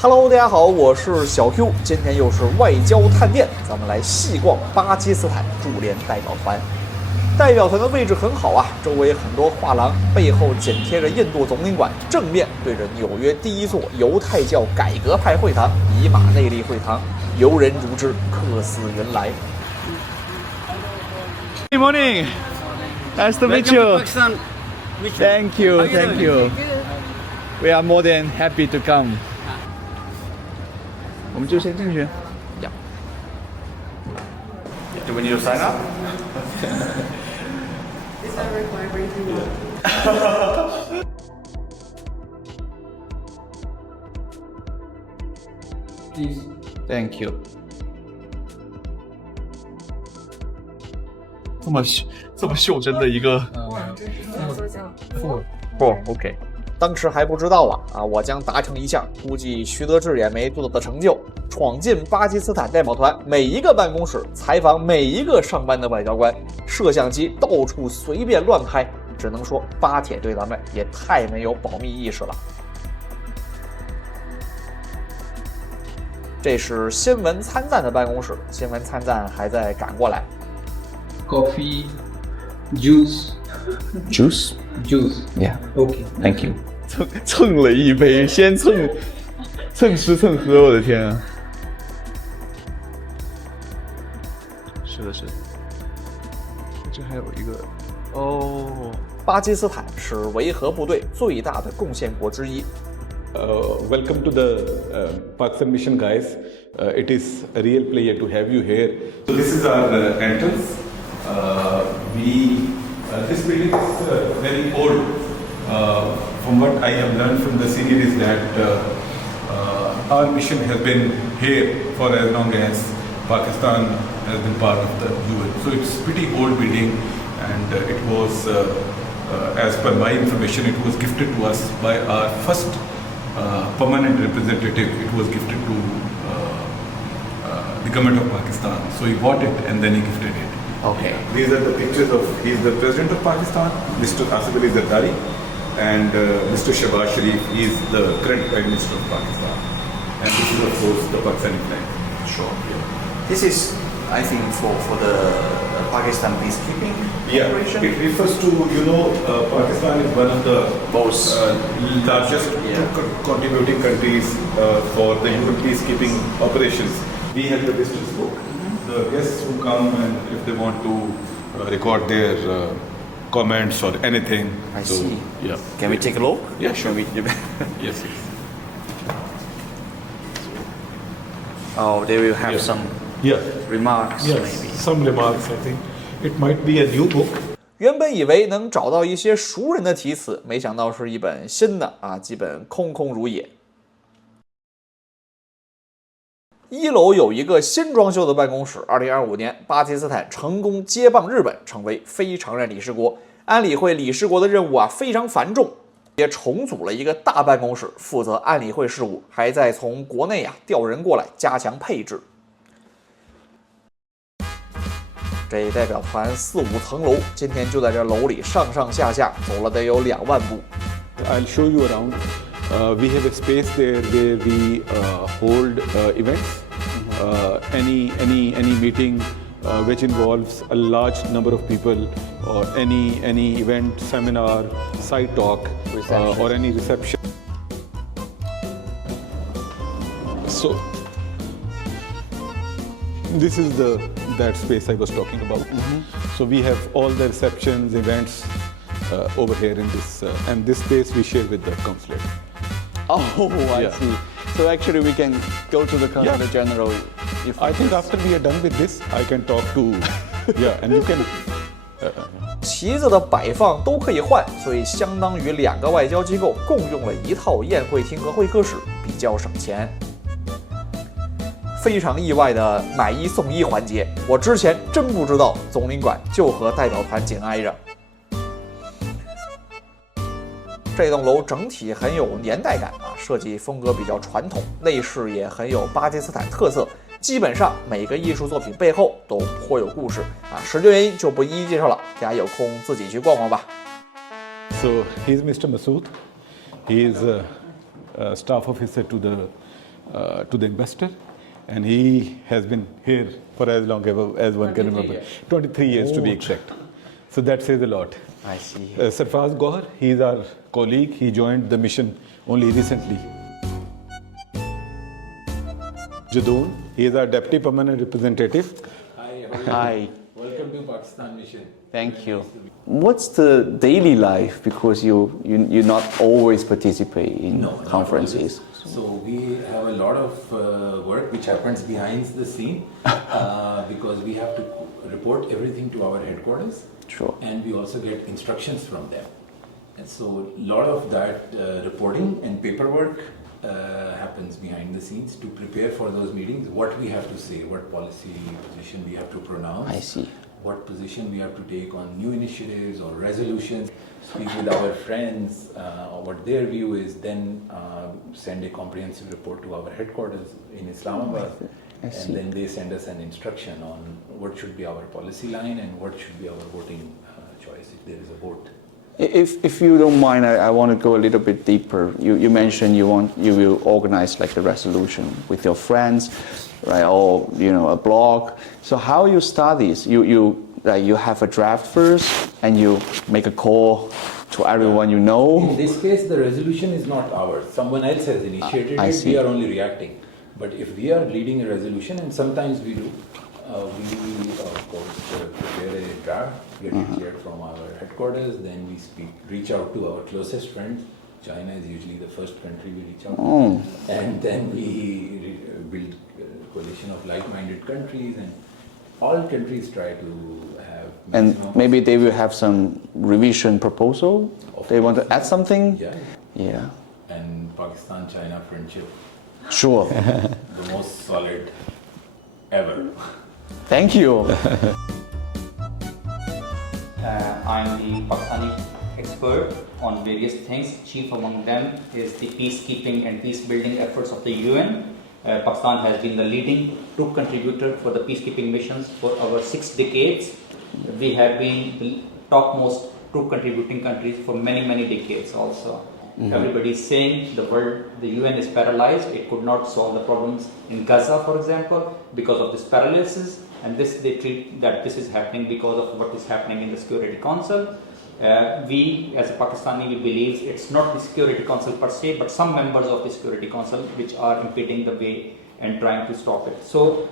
Hello， 大家好，我是小 Q， 今天又是外交探店，咱们来细逛巴基斯坦驻联代表团。代表团的位置很好啊，周围很多画廊，背后紧贴着印度总领馆，正面对着纽约第一座犹太教改革派会堂——以马内利会堂，游人如织，客似云来。Good morning. Nice to meet you. Thank you. Thank you. We are more than happy to come. 我们就先进去。呀。Do we need to sign up? Is that required? Please. Thank you. 这么袖珍的一个，OK。当时还不知道啊，我将达成一项估计徐德志也没做到的成就，闯进巴基斯坦代表团每一个办公室，采访每一个上班的外交官，摄像机到处随便乱拍，只能说巴铁对咱们也太没有保密意识了。这是新闻参赞的办公室，新闻参赞还在赶过来。Coffee, juice. Juice? Juice. Yeah. Okay. Thank you. 蹭了一杯，先蹭吃蹭喝，我的天啊！是的，是的。这还有一个哦，巴基斯坦是维和部队最大的贡献国之一。Welcome to the Pakistan mission, guys. It is a real pleasure to have you here. So this is our entrance. This building is very old. From what I have learned from the senior is that our mission has been here for as long as Pakistan has been part of the UN. So it's pretty old building, and it was, as per my information, it was gifted to us by our first permanent representative. It was gifted to the government of Pakistan. So he bought it and then he gifted it. Okay. These are the pictures of, he is the president of Pakistan, Mr. Asif Ali Zardari, and Mr. Shehbaz Sharif is the current Prime Minister of Pakistan. And this is of course the Pakistani flag. Sure. Yeah. This is, I think, for the Pakistan peacekeeping operation. It refers to, Pakistan is one of the Most largest contributing countries for the UN peacekeeping operations. We have the visitors book. The guests who come and if they want to record their comments or anything. I see. Yeah. Can we take a look? Yeah, sure. Yes. Oh, they will have some remarks, maybe. Some remarks, I think. It might be a new book. 原本以为能找到一些熟人的题词，没想到是一本新的啊，基本空空如也。一楼有一个新装修的办公室。2025年，巴基斯坦成功接棒日本，成为非常任理事国。安理会理事国的任务非常繁重，也重组了一个大办公室，负责安理会事务，还在从国内调人过来加强配置。这代表团4、5层楼，今天就在这楼里上上下下走了得有2万步。I'll show you around. We have a space there where we hold events. Any meeting which involves a large number of people, or any event, seminar, side talk, or any reception. So this is that space I was talking about. So we have all the receptions, events over here in this, and this space we share with the consulate. Oh, I see. So actually, we can go to the Consular General. I think after we are done with this, I can talk to, and you can. 旗子的摆放都可以换，所以相当于2个外交机构共用了一套宴会厅和会客室，比较省钱。非常意外的买1送1环节，我之前真不知道总领馆就和代表团紧挨着。这栋楼整体很有年代感设计风格比较传统，内饰也很有巴基斯坦特色。基本上每个艺术作品背后都颇有故事时间原因就不一一介绍了，大家有空自己去逛逛吧。So he's Mr. Masood. He is a staff officer to the to the investor. And he has been here for as long as one can remember. 23 years to be exact. So that says a lot. I see. Sarfraz Gohar, he is our colleague. He joined the mission only recently. Jadoon, he is our deputy permanent representative. Hi. Welcome to Pakistan mission. Thank you. What's the daily life? Because you not always participate in conferences. So we have a lot of work which happens behind the scene because we have to report everything to our headquarters. Sure. And we also get instructions from them. And so a lot of that reporting and paperwork happens behind the scenes to prepare for those meetings, what we have to say, what policy position we have to pronounce. I see. What position we have to take on new initiatives or resolutions, speak with our friends, or what their view is, then send a comprehensive report to our headquarters in Islamabad. I see. And then they send us an instruction on what should be our policy line and what should be our voting choice if there is a vote. If you don't mind, I want to go a little bit deeper. You mentioned you will organize like a resolution with your friends, right? Or a blog. So how you start this? You have a draft first, and you make a call to everyone you know. In this case, the resolution is not ours. Someone else has initiated it. See. We are only reacting. But if we are leading a resolution, and sometimes we do, we of course prepare a draft, get it cleared from our headquarters, then we reach out to our closest friends. China is usually the first country we reach out to. And then we build a coalition of like-minded countries, and all countries try to have. And maybe they will have some revision proposal. They want to add something. Yeah. And Pakistan-China friendship, Sure. the most solid ever. Thank you. I'm the Pakistani expert on various things. Chief among them is the peacekeeping and peace building efforts of the UN. Pakistan has been the leading troop contributor for the peacekeeping missions for over 6 decades. We have been the topmost troop contributing countries for many decades also. Everybody is saying the UN is paralyzed. It could not solve the problems in Gaza, for example, because of this paralysis. And they treat that this is happening because of what is happening in the Security Council. We, as a Pakistani, we believe it's not the Security Council per se, but some members of the Security Council which are impeding the way and trying to stop it. So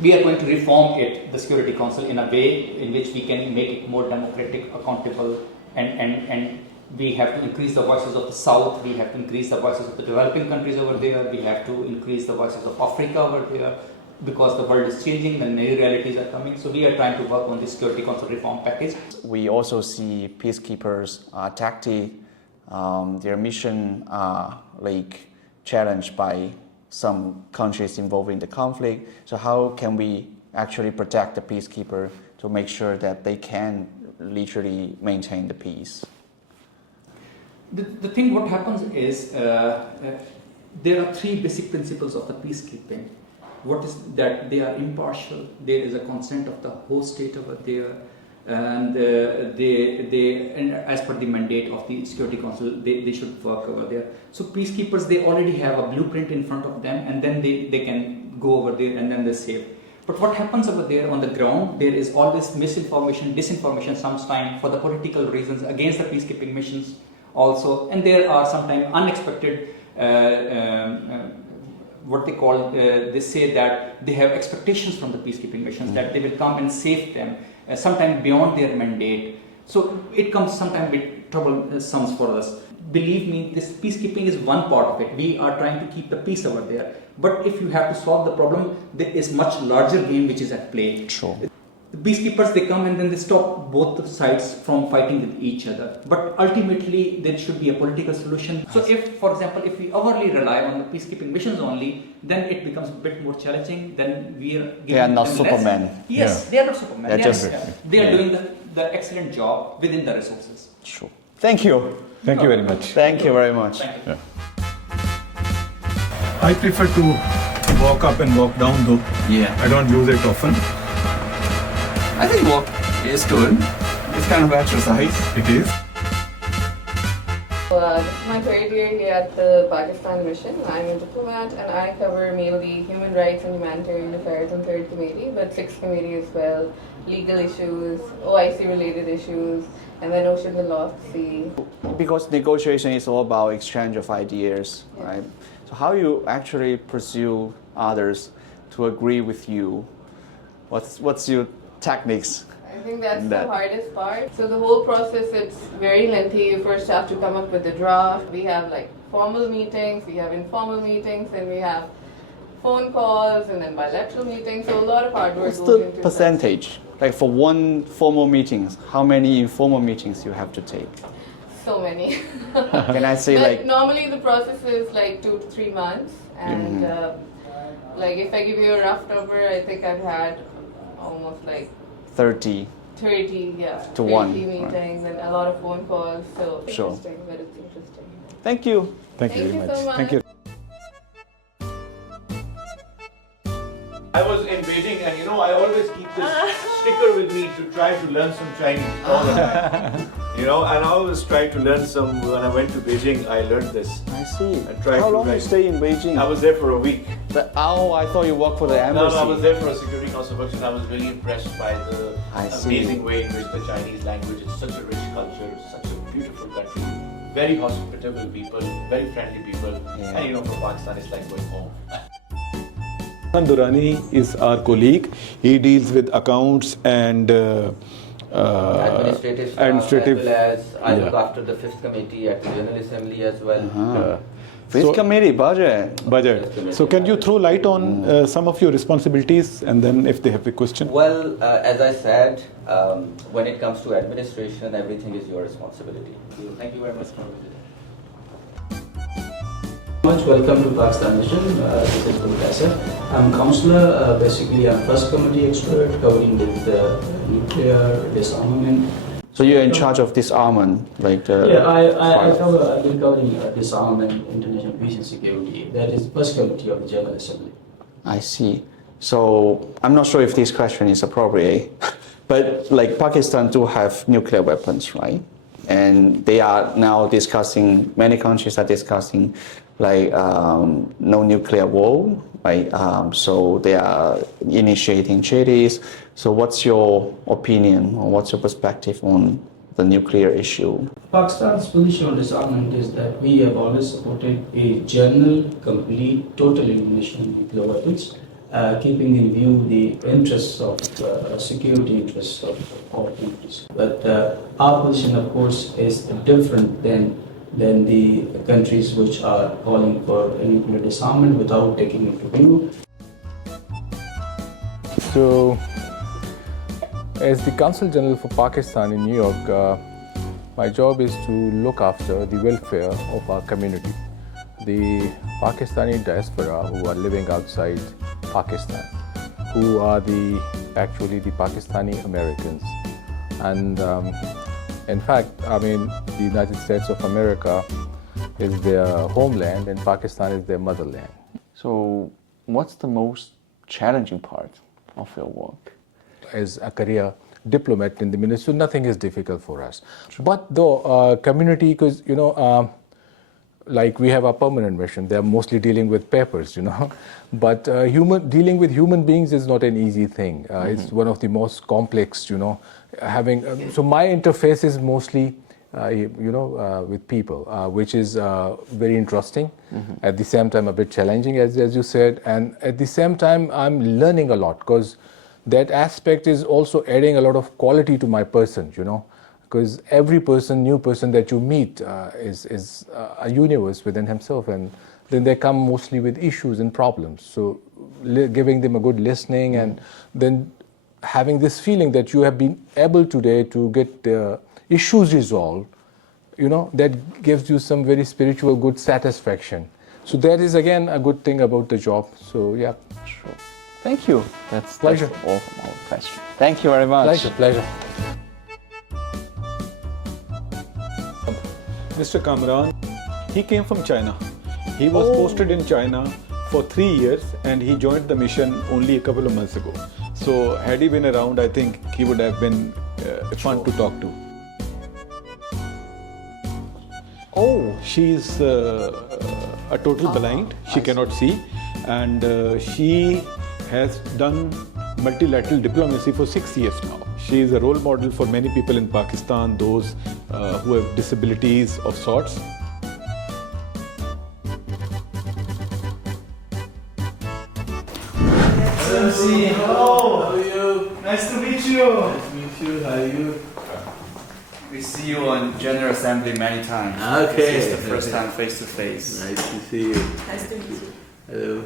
we are going to reform the Security Council, in a way in which we can make it more democratic, accountable, and we have to increase the voices of the South, we have to increase the voices of the developing countries over there, we have to increase the voices of Africa over there, because the world is changing and many realities are coming. So we are trying to work on the Security Council reform package. We also see peacekeepers tactic, their mission challenged by some countries involved in the conflict. So how can we actually protect the peacekeeper to make sure that they can literally maintain the peace? The thing what happens is there are 3 basic principles of the peacekeeping. What is that? They are impartial. There is a consent of the host state over there, and and as per the mandate of the Security Council, they should work over there. So peacekeepers, they already have a blueprint in front of them, and then they can go over there and then they save. But what happens over there on the ground? There is always misinformation, disinformation, sometimes for the political reasons against the peacekeeping missions also, and there are sometimes unexpected. What they call, they say that they have expectations from the peacekeeping missions that they will come and save them, sometimes beyond their mandate. So it comes sometimes with troublesome for us. Believe me, this peacekeeping is one part of it. We are trying to keep the peace over there. But if you have to solve the problem, there is much larger game which is at play. Sure. The peacekeepers, they come and then they stop both sides from fighting with each other. But ultimately, there should be a political solution. So if, for example, if we overly rely on the peacekeeping missions only, then it becomes a bit more challenging. Then we are giving They are not them Superman. Less. Yes, they are not Superman. They are doing the excellent job within the resources. Sure. Thank you. Thank you very much. Thank you very much. Thank you. I prefer to walk up and walk down though. Yeah. I don't use it often. I think walk is good. It's kind of exercise. It is. This is my third year here at the Pakistan mission. I'm a diplomat and I cover mainly human rights and humanitarian affairs in third committee, but sixth committee as well, legal issues, OIC related issues, and then ocean and law sea. Because negotiation is all about exchange of ideas, Yeah. right? So how you actually pursue others to agree with you? What's your techniques? I think that's That. the hardest part. So the whole process, it's very lengthy. You first have to come up with the draft. We have like formal meetings, we have informal meetings, and we have phone calls and then bilateral meetings. So a lot of hard work What's goes the into percentage? Like for one formal meetings, how many informal meetings you have to take? So many. Can I say But like normally the process is like 2 to 3 months, and like if I give you a rough number, I think I've had almost like 30? 30, yeah, To 30 one, meetings and a lot of phone calls. So Sure. interesting, but it's interesting. Thank you. Thank you Thank very you so much. Thank much. you. I was in Beijing, and you know, I always keep this sticker with me to try to learn some Chinese all the time. You know, and I always try to learn some. When I went to Beijing, I learned this. I see. I tried How to long you write. stay in Beijing? I was there for a week. I thought you worked for the No, embassy. I was there for a security council function. I was really impressed by the I see. amazing way in which the Chinese language is such a rich culture, such a beautiful country, very hospitable people, very friendly people, Yeah. and you know, for Pakistan, it's like going home. Durrani is our colleague. He deals with accounts and administrative stuff, administrative- as well as I look yeah. after the fifth committee at the General Assembly as well. Fifth So- committee budget. budget. So can you throw light on some of your responsibilities, and then if they have a question? Well, as I said, when it comes to administration, everything is your responsibility. Thank you very much for visiting. Welcome to Pakistan Mission. This is Professor. I'm counselor. Basically, I'm first committee expert covering with nuclear disarmament. So you're in charge of disarmament, like the Yeah, I've been covering disarmament, international peace and security. That is first committee of the General Assembly. I see. So I'm not sure if this question is appropriate, but like Pakistan do have nuclear weapons, right? And they are now discussing. Many countries are discussing like no nuclear war, right? So they are initiating treaties. So what's your opinion or what's your perspective on the nuclear issue? Pakistan's position on disarmament is that we have always supported a general, complete, total elimination of nuclear weapons, keeping in view the interests of security interests of all countries. But our position, of course, is different than the countries which are calling for nuclear disarmament without taking into view. So, as the Consul General for Pakistan in New York, my job is to look after the welfare of our community, the Pakistani diaspora who are living outside Pakistan, who are actually the Pakistani Americans. And in fact, I mean, the United States of America is their homeland and Pakistan is their motherland. So what's the most challenging part of your work? As a career diplomat in the ministry, nothing is difficult for us. But though community, because like we have a permanent mission, they're mostly dealing with papers, But dealing with human beings is not an easy thing. It's one of the most complex, having. So my interface is mostly, with people, which is very interesting. At the same time, a bit challenging, as you said, and at the same time, I'm learning a lot because that aspect is also adding a lot of quality to my person, because every new person that you meet is a universe within himself, and then they come mostly with issues and problems. So giving them a good listening and then having this feeling that you have been able today to get the issues resolved, that gives you some very spiritual good satisfaction. So that is again a good thing about the job. So yeah. Sure. Thank you. That's Pleasure. all from our question. Thank you very much. Pleasure. Mr. Kamran, he came from China. He was posted in China for 3 years and he joined the mission only a couple of months ago. So had he been around, I think he would have been fun to talk to. Oh, she is a total blind. She cannot see, and she has done multilateral diplomacy for 6 years now. She is a role model for many people in Pakistan, those who have disabilities of sorts. Hello. How are you? Nice to meet you. Nice to meet you. How are you? We see you on General Assembly many times. Okay. This is the first time face to face. Nice to see you. Nice to meet you. Hello.